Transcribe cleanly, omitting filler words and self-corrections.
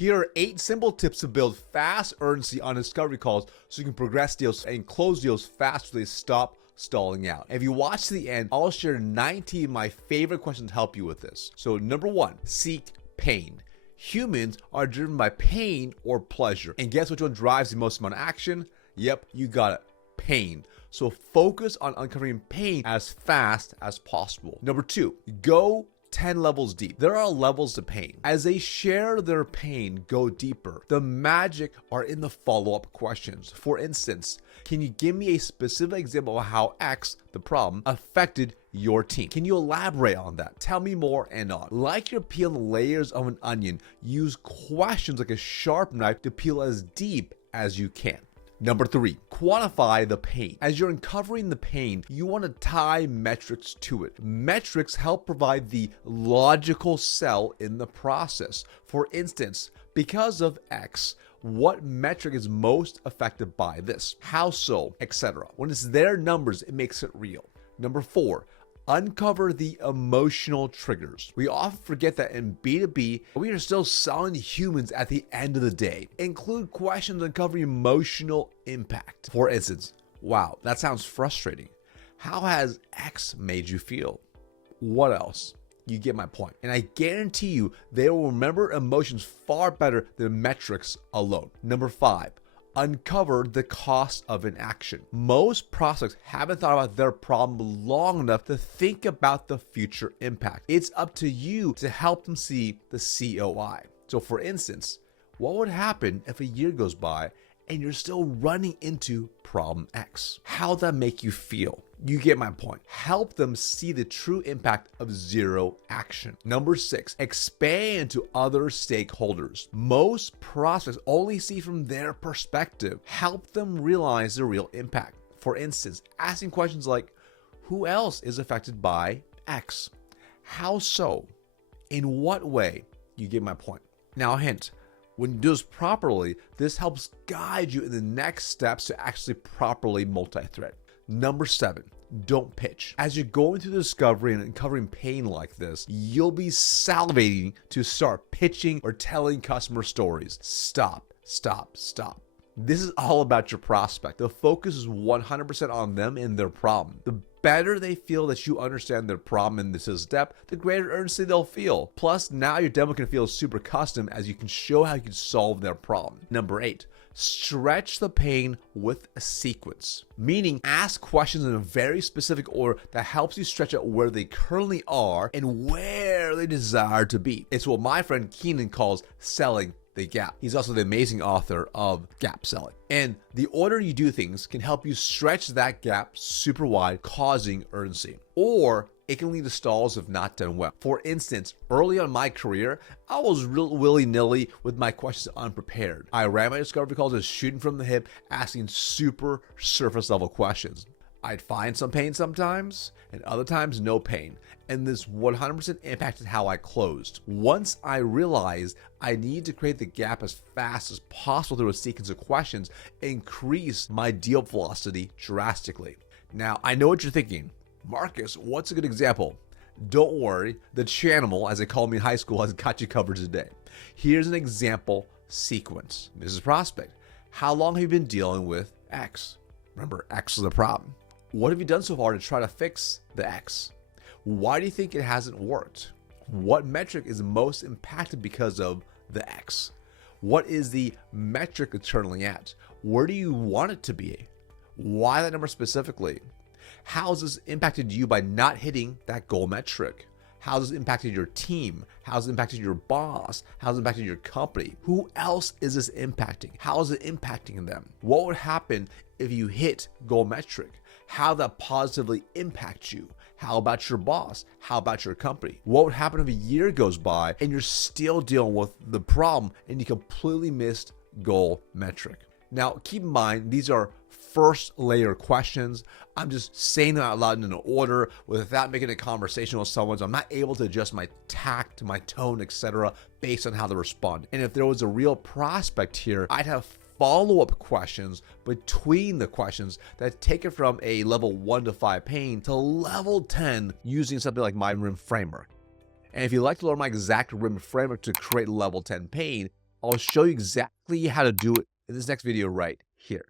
Here are 8 simple tips to build fast urgency on discovery calls so you can progress deals and close deals fast so they stop stalling out. If you watch to the end, I'll share 19 of my favorite questions to help you with this. So number 1, seek pain. Humans are driven by pain or pleasure. And guess which one drives the most amount of action? Yep, you got it. Pain. So focus on uncovering pain as fast as possible. Number 2, go 10 levels deep. There are levels to pain. As they share their pain, go deeper. The magic are in the follow-up questions. For instance, can you give me a specific example of how X, the problem, affected your team? Can you elaborate on that? Tell me more and on. Like you're peeling layers of an onion, use questions like a sharp knife to peel as deep as you can. Number 3, quantify the pain. As you're uncovering the pain, you want to tie metrics to it. Metrics help provide the logical sell in the process. For instance, because of X, what metric is most affected by this? How so? Etc. When it's their numbers, it makes it real. Number 4, uncover the emotional triggers. We often forget that in B2B, we are still selling to humans at the end of the day. Include questions uncovering emotional impact. For instance, wow, that sounds frustrating. How has X made you feel? What else? You get my point. And I guarantee you, they will remember emotions far better than metrics alone. Number 5, uncover the cost of inaction. Most prospects haven't thought about their problem long enough to think about the future impact. It's up to you to help them see the COI. So for instance, what would happen if a year goes by and you're still running into problem X? How'd that make you feel? You get my point. Help them see the true impact of zero action. Number 6, expand to other stakeholders. Most prospects only see from their perspective. Help them realize the real impact. For instance, asking questions like, who else is affected by X? How so? In what way? You get my point. Now, a hint. When you do this properly, this helps guide you in the next steps to actually properly multi-thread. Number 7, don't pitch. As you're going through the discovery and uncovering pain like this, you'll be salivating to start pitching or telling customer stories. Stop, stop, stop. This is all about your prospect. The focus is 100% on them and their problem. The better they feel that you understand their problem in this step, the greater urgency they'll feel. Plus, now your demo can feel super custom as you can show how you can solve their problem. Number 8, stretch the pain with a sequence, meaning ask questions in a very specific order that helps you stretch out where they currently are and where they desire to be. It's what my friend Keenan calls selling the gap. He's also the amazing author of Gap Selling. And the order you do things can help you stretch that gap super wide, causing urgency. Or it can lead to stalls if not done well. For instance, early on in my career, I was real willy-nilly with my questions unprepared. I ran my discovery calls as shooting from the hip, asking super surface level questions. I'd find some pain sometimes, and other times no pain. And this 100% impacted how I closed. Once I realized I need to create the gap as fast as possible through a sequence of questions, increased my deal velocity drastically. Now, I know what you're thinking. Marcus, what's a good example? Don't worry, the channel, as they called me in high school, has got you covered today. Here's an example sequence. Mrs. Prospect, how long have you been dealing with X? Remember, X is the problem. What have you done so far to try to fix the X? Why do you think it hasn't worked? What metric is most impacted because of the X? What is the metric eternally at? Where do you want it to be? Why that number specifically? How has this impacted you by not hitting that goal metric? How has it impacted your team? How has it impacted your boss? How has it impacted your company? Who else is this impacting? How is it impacting them? What would happen if you hit goal metric? How that positively impacts you? How about your boss? How about your company? What would happen if a year goes by and you're still dealing with the problem and you completely missed goal metric? Now, keep in mind, these are first layer questions. I'm just saying them out loud in an order without making a conversation with someone. So I'm not able to adjust my tact, my tone, etc. based on how they respond. And if there was a real prospect here, I'd have follow-up questions between the questions that take it from a level 1 to 5 pain to level 10 using something like my RIM framework. And if you'd like to learn my exact RIM framework to create level 10 pain, I'll show you exactly how to do it in this next video right here.